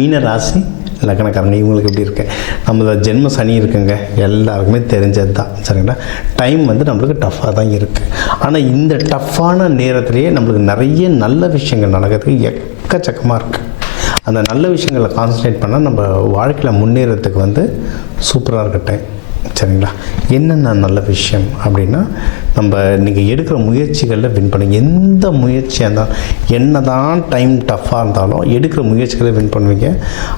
மீன ராசி லக்னக்காரங்க இவங்களுக்கு எப்படி இருக்கு, நம்ம ஜென்ம சனி இருக்குங்க, எல்லாருக்குமே தெரிஞ்சது தான். சரிங்களா? டைம் வந்து நம்மளுக்கு டஃப்பாக தான் இருக்குது. ஆனால் இந்த டஃப்பான நேரத்துலேயே நம்மளுக்கு நிறைய நல்ல விஷயங்கள் நடக்கிறதுக்கு எக்கச்சக்கமாக இருக்குது. அந்த நல்ல விஷயங்களை கான்சன்ட்ரேட் பண்ணால் நம்ம வாழ்க்கையில் முன்னேறதுக்கு வந்து சூப்பராக இருக்க டைம். சரிங்களா? என்னென்ன நல்ல விஷயம் அப்படின்னா, நம்ம நீங்கள் எடுக்கிற முயற்சிகளில் வின் பண்ணுங்க. எந்த முயற்சியாக இருந்தாலும், என்ன தான் டைம் டஃப்பாக இருந்தாலும் எடுக்கிற முயற்சிகளை வின் பண்ணுவீங்க.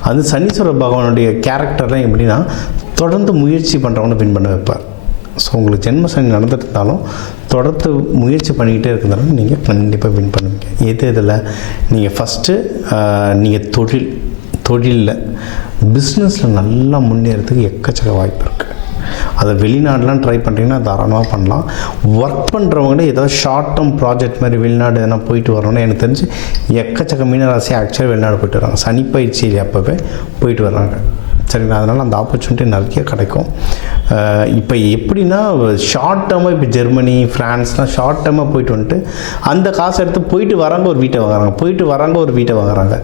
அது சனீஸ்வர பகவானுடைய கேரக்டர்லாம் எப்படின்னா, தொடர்ந்து முயற்சி பண்ணுறவனை வின் பண்ண வைப்பார். ஸோ உங்களுக்கு ஜென்ம சனி நடந்துட்டு இருந்தாலும் தொடர்ந்து முயற்சி பண்ணிக்கிட்டே இருக்கிறதால நீங்கள் கண்டிப்பாக வின் பண்ணுவீங்க. இதில் நீங்கள் ஃபஸ்ட்டு நீங்கள் தொழிலில் பிஸ்னஸில் நல்லா முன்னேறதுக்கு எக்கச்சக்க வாய்ப்பு இருக்குது. அதை வெளிநாடுலாம் ட்ரை பண்ணுறீங்கன்னா தாராளமாக பண்ணலாம். ஒர்க் பண்ணுறவங்களே ஏதாவது ஷார்ட் டேர்ம் ப்ராஜெக்ட் மாதிரி வெளிநாடு எதனா போயிட்டு வரணும்னு எனக்கு தெரிஞ்சு எக்கச்சக்க மீனராசி ஆக்சுவலாக வெளிநாடு போயிட்டு வராங்க. சனி பயிற்சியில் அப்போவே போயிட்டு வர்றாங்க. சரிங்களா? அதனால் அந்த ஆப்பர்ச்சுனிட்டி நிறைய கிடைக்கும். இப்போ எப்படின்னா ஷார்ட் டேர்மாக இப்போ ஜெர்மனி ஃப்ரான்ஸ்லாம் ஷார்ட் டேர்மாக போயிட்டு வந்துட்டு அந்த காசை எடுத்து போயிட்டு வராங்க, ஒரு வீட்டை வாங்குறாங்க, போயிட்டு வராங்க, ஒரு வீட்டை வாங்குறாங்க,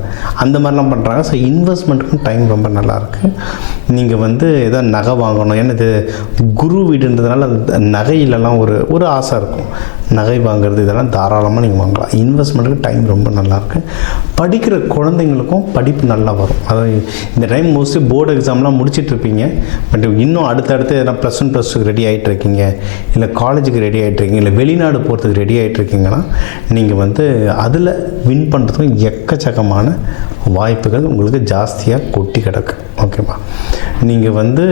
அந்த மாதிரிலாம் பண்ணுறாங்க. ஸோ இன்வெஸ்ட்மெண்ட்டுக்கும் டைம் ரொம்ப நல்லாயிருக்கு. நீங்கள் வந்து எதாவது நகை வாங்கணும், ஏன்னா இது குரு வீடுன்றதுனால அந்த நகையிலலாம் ஒரு ஆசை இருக்கும். நகை வாங்குறது இதெல்லாம் தாராளமாக நீங்கள் வாங்கலாம். இன்வெஸ்ட்மெண்ட்டுக்கு டைம் ரொம்ப நல்லாயிருக்கு. படிக்கிற குழந்தைங்களுக்கும் படிப்பு நல்லா வரும். அதாவது இந்த டைம் மோஸ்ட்லி போர்டு எக்ஸாம்லாம் முடிச்சிட்ருப்பீங்க. பட் இன்னும் அடுத்தடுத்து எதனா +1 +2க்கு ரெடி ஆகிட்ருக்கீங்க, இல்லை காலேஜுக்கு ரெடி ஆகிட்ருக்கீங்க, இல்லை வெளிநாடு போகிறதுக்கு ரெடி ஆகிட்ருக்கீங்கன்னா நீங்கள் வந்து அதில் வின் பண்ணுறதுக்கும் எக்கச்சக்கமான வாய்ப்புகள் உங்களுக்கு ஜாஸ்தியாக கொட்டி கிடக்கு. ஓகேவா? நீங்கள் வந்து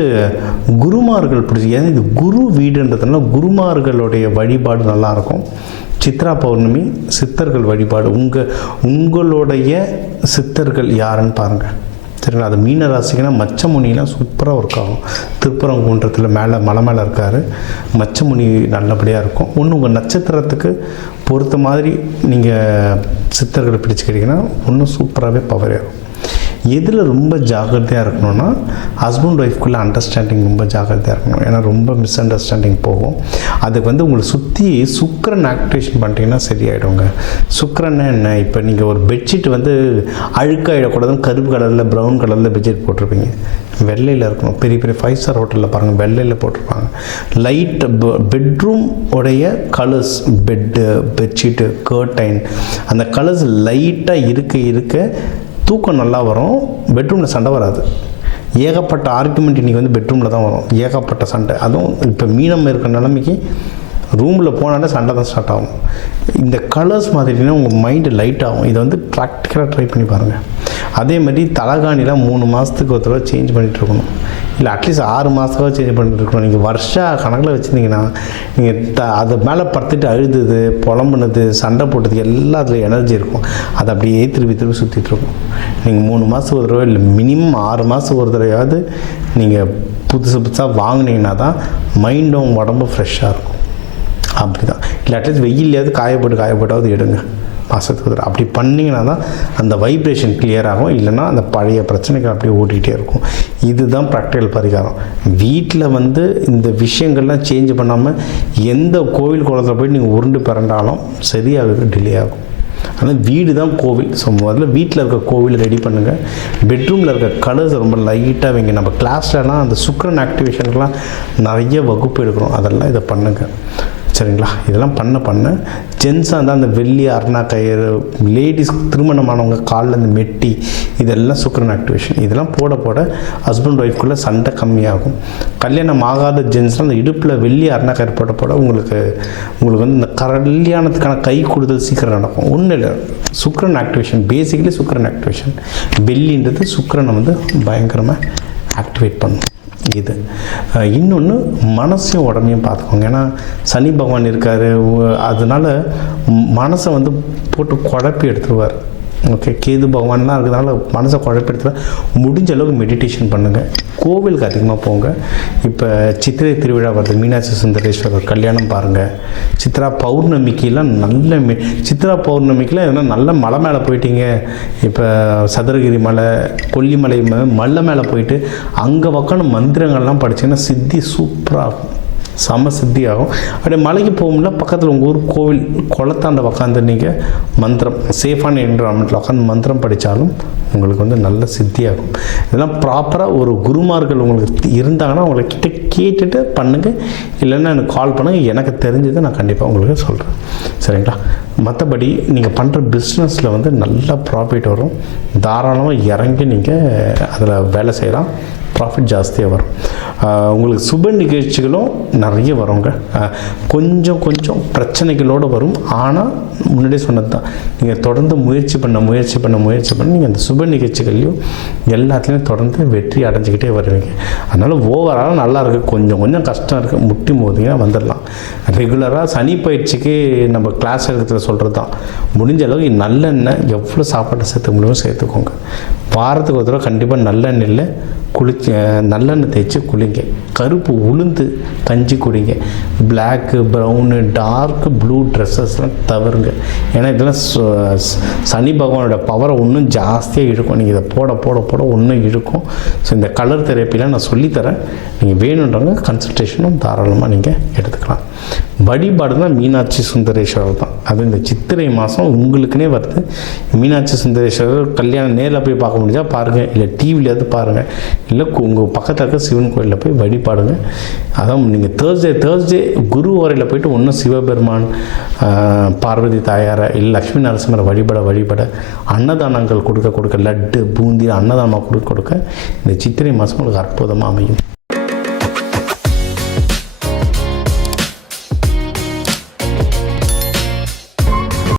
குருமார்கள் பிடிச்சி, ஏன்னா இது குரு வீடுன்றதுனால குருமார்களுடைய வழிபாடு நல்லாயிருக்கும். சித்ரா பௌர்ணமி சித்தர்கள் வழிபாடு, உங்களுடைய சித்தர்கள் யாருன்னு பாருங்கள். சரிங்களா? அது மீன ராசிக்குன்னா மச்சமுனிலாம் சூப்பராக ஒர்க் ஆகும். திருப்பரங்குன்றத்தில் மலை மேலே இருக்கார் மச்சமுனி, நல்லபடியாக இருக்கும். ஒன்று உங்கள் நட்சத்திரத்துக்கு பொறுத்த மாதிரி நீங்கள் சித்தர்களை பிடிச்சிக்கிட்டிங்கன்னா ஒன்றும் சூப்பராகவே பவர் ஆகும். எதில் ரொம்ப ஜாக்கிரதையாக இருக்கணும்னா ஹஸ்பண்ட் ஒய்ஃப்குள்ளே அண்டர்ஸ்டாண்டிங் ரொம்ப ஜாக்கிரதையாக இருக்கணும். ஏன்னா ரொம்ப மிஸ் அண்டர்ஸ்டாண்டிங் போகும். அதுக்கு வந்து உங்களை சுற்றி சுக்கிரன் ஆக்டிவேஷன் பண்ணிட்டீங்கன்னா சரியாயிடுங்க. சுக்கிரன்னா என்ன, இப்போ நீங்கள் ஒரு பெட்ஷீட் வந்து அழுக்காயிடக்கூடாதுன்னு கருப்பு கலரில் ப்ரௌன் கலரில் பெட்ஷீட் போட்டிருப்பீங்க, வெள்ளையில் இருக்கணும். பெரிய பெரிய 5 ஸ்டார் ஹோட்டலில் பாருங்கள் வெள்ளையில் போட்டிருப்பாங்க. லைட் பெட்ரூம் உடைய கலர்ஸ், பெட்ஷீட்டு, கர்டைன், அந்த கலர்ஸ் லைட்டாக இருக்க தூக்கம் நல்லா வரும். பெட்ரூமில் சண்டை வராது. ஏகப்பட்ட ஆர்குமெண்ட் இன்றைக்கி வந்து பெட்ரூமில் தான் வரும், ஏகப்பட்ட சண்டை. அதுவும் இப்போ மீனம் இருக்கிற நிலைமைக்கு ரூமில் போனாலே சண்டை தான் ஸ்டார்ட் ஆகும். இந்த கலர்ஸ் மாதிரினா உங்கள் மைண்டு லைட் ஆகும். இதை வந்து ப்ராக்டிக்கலாக ட்ரை பண்ணி பாருங்கள். அதே மாதிரி தலகாணிலாம் 3 மாதத்துக்கு ஒரு தடவை சேஞ்ச் பண்ணிகிட்டு இருக்கணும், இல்லை அட்லீஸ்ட் 6 மாதத்துக்காக சேஞ்ச் பண்ணிட்டு இருக்கணும். நீங்கள் வருஷ கணக்கில் வச்சுருந்தீங்கன்னா நீங்கள் அதை மேலே படுத்துட்டு அழுதுது, புலம்புனது, சண்டை போட்டது எல்லாத்துலேயும் எனர்ஜி இருக்கும். அது அப்படியே திருப்பி சுற்றிட்டுருக்கும். நீங்கள் 3 மாதத்துக்கு ஒரு தடவை இல்லை மினிமம் 6 மாதத்துக்கு ஒரு தடவையாவது நீங்கள் புதுசாக வாங்கினீங்கன்னா தான் மைண்டும் உடம்பும் ஃப்ரெஷ்ஷாக இருக்கும். அப்படி தான். இல்லை அட்லீஸ்ட் வெயிலையாவது காயப்பட்டாவது எடுங்க மாதத்துக்கு. அப்படி பண்ணிங்கன்னா தான் அந்த வைப்ரேஷன் கிளியர் ஆகும். இல்லைனா அந்த பழைய பிரச்சனைகள் அப்படியே ஓட்டிகிட்டே இருக்கும். இதுதான் ப்ராக்டிக்கல் பரிகாரம். வீட்டில் வந்து இந்த விஷயங்கள்லாம் சேஞ்ச் பண்ணாமல் எந்த கோவில் குளத்தில் போய் நீங்கள் உருண்டு பிறண்டாலும் சரியாகுது, டிலே ஆகும். ஆனால் வீடு தான் கோவில். ஸோ முதல்ல வீட்டில் இருக்க கோவில் ரெடி பண்ணுங்கள். பெட்ரூமில் இருக்க கலர்ஸ் ரொம்ப லைட்டாக வைங்க. நம்ம கிளாஸ்லலாம் அந்த சுக்கிரன் ஆக்டிவேஷனுக்கெலாம் நிறைய வகுப்பு எடுக்கிறோம், அதெல்லாம் இதை பண்ணுங்கள். சரிங்களா? இதெல்லாம் பண்ண ஜென்ஸாக இருந்தால் அந்த வெள்ளி அருணா கயிறு, லேடிஸ் திருமணமானவங்க காலில் அந்த மெட்டி, இதெல்லாம் சுக்கிரன் ஆக்டிவேஷன். இதெல்லாம் போட ஹஸ்பண்ட் ஒய்ஃப்குள்ளே சண்டை கம்மியாகும். கல்யாணம் ஆகாத ஜென்ஸ்லாம் அந்த இடுப்பில் வெள்ளி அருணா கயிறு போட உங்களுக்கு வந்து இந்த கல்யாணத்துக்கான கை கொடுத்தல் சீக்கிரம் நடக்கும். ஒன்றும் இல்லை, சுக்கிரன் ஆக்டிவேஷன். பேசிக்கலி சுக்கிரன் ஆக்டிவேஷன். வெள்ளின்றது சுக்கிரனை வந்து பயங்கரமாக ஆக்டிவேட் பண்ணும். இது இன்னொன்று மனசையும் உடம்பையும் பார்த்துக்கோங்க. ஏன்னா சனி பகவான் இருக்கார், அதனால் மனசை வந்து போட்டு குழப்பி எடுத்துருவார். ஓகே, கேது பகவான்லாம் இருக்கிறதுனால மனசை குழப்பி எடுத்துருவார். முடிஞ்ச அளவுக்கு மெடிடேஷன் பண்ணுங்கள், கோவிலுக்கு அதிகமாக போங்க. இப்போ சித்திரை திருவிழா வருது, மீனாட்சி சுந்தரேஸ்வரர் கல்யாணம் பாருங்கள். சித்ரா பௌர்ணமிக்கெலாம் சித்ரா பௌர்ணமிக்கெலாம் எதனா நல்ல மலை மேலே போயிட்டீங்க. இப்போ சதுரகிரி மலை, கொல்லிமலை மலை மேலே போயிட்டு அங்கே உட்காந்து மந்திரங்கள்லாம் படிச்சிங்கன்னா சித்தி சூப்பராக இருக்கும். செம சித்தி ஆகும். அப்படியே மலைக்கு போகும்ல பக்கத்தில் உங்கள் ஊர் கோவில் குளத்தாண்ட உட்காந்து நீங்கள் மந்திரம் சேஃபான என்விரான்மெண்ட்டில் உட்காந்து மந்திரம் படித்தாலும் உங்களுக்கு வந்து நல்ல சித்தியாகும். இதெல்லாம் ப்ராப்பராக ஒரு குருமார்கள் உங்களுக்கு இருந்தாங்கன்னா அவங்கக்கிட்ட கேட்டுட்டு பண்ணுங்கள். இல்லைன்னா எனக்கு கால் பண்ணுங்கள். எனக்கு தெரிஞ்சதை நான் கண்டிப்பாக உங்களுக்கு சொல்கிறேன். சரிங்களா? மற்றபடி நீங்கள் பண்ணுற பிஸ்னஸில் வந்து நல்லா ப்ராஃபிட் வரும். தாராளமாக இறங்கி நீங்கள் அதில் வேலை செய்யலாம். ப்ராஃபிட் ஜாஸ்தியாக வரும். உங்களுக்கு சுப நிகழ்ச்சிகளும் நிறைய வருங்க. கொஞ்சம் கொஞ்சம் பிரச்சனைகளோடு வரும். ஆனால் முன்னாடியே சொன்னது தான், நீங்கள் தொடர்ந்து முயற்சி பண்ண நீங்கள் அந்த சுப நிகழ்ச்சிகள்லையும் எல்லாத்துலேயும் தொடர்ந்து வெற்றி அடைஞ்சிக்கிட்டே வருவீங்க. அதனால் ஓவராலாக நல்லா இருக்குது. கொஞ்சம் கொஞ்சம் கஷ்டம் இருக்குது. முட்டி மோதிங்கன்னா வந்துடலாம். ரெகுலராக சனி பயிற்சிக்கு நம்ம கிளாஸ் எடுக்கிறத சொல்கிறது தான், முடிஞ்ச அளவுக்கு நல்லெண்ணெய் எவ்வளோ சாப்பாட்டை சேர்த்துக்க முடியுமோ சேர்த்துக்கோங்க. வாரத்துக்கு ஒரு தடவை கண்டிப்பாக நல்லெண்ணெயில் நல்லெண்ணெய் தேய்ச்சி குளிங்க. கருப்பு உளுந்து கஞ்சி குடிங்க. பிளாக்கு, ப்ரௌனு, டார்க்கு ப்ளூ ட்ரெஸ்ஸஸ்லாம் தவிருங்க. ஏன்னா இதெல்லாம் சனி பகவானோட பவரை இன்னும் ஜாஸ்தியாக இழுக்கும். நீங்கள் இதை போட போட போட இன்னும் இழுக்கும். ஸோ இந்த கலர் தெரப்பிலாம் நான் சொல்லித்தரேன். நீங்கள் வேணுன்றவங்க கன்சல்டேஷனும் தாராளமாக நீங்கள் எடுத்துக்கலாம். வழிபாடு தான் மீனாட்சி சுந்தரேஸ்வரர் தான். அது இந்த சித்திரை மாதம் உங்களுக்குனே வருது. மீனாட்சி சுந்தரேஸ்வரர் கல்யாணம் நேரில் போய் பார்க்க முடிஞ்சால் பாருங்கள், இல்லை டிவிலேயாவது பாருங்கள், இல்லை உங்கள் பக்கத்தில் இருக்க சிவன் கோயிலில் போய் வழிபாடுங்க. அதான் நீங்கள் தேர்ஸ்டே குரு வரையில் போய்ட்டு ஒன்றும் சிவபெருமான், பார்வதி தாயாரை, இல்லை லக்ஷ்மி நரசிம்மரை வழிபட அன்னதானங்கள் கொடுக்க லட்டு பூந்தி அன்னதானமாக கொடுக்க இந்த சித்திரை மாதம் உங்களுக்கு அற்புதமாக அமையும்.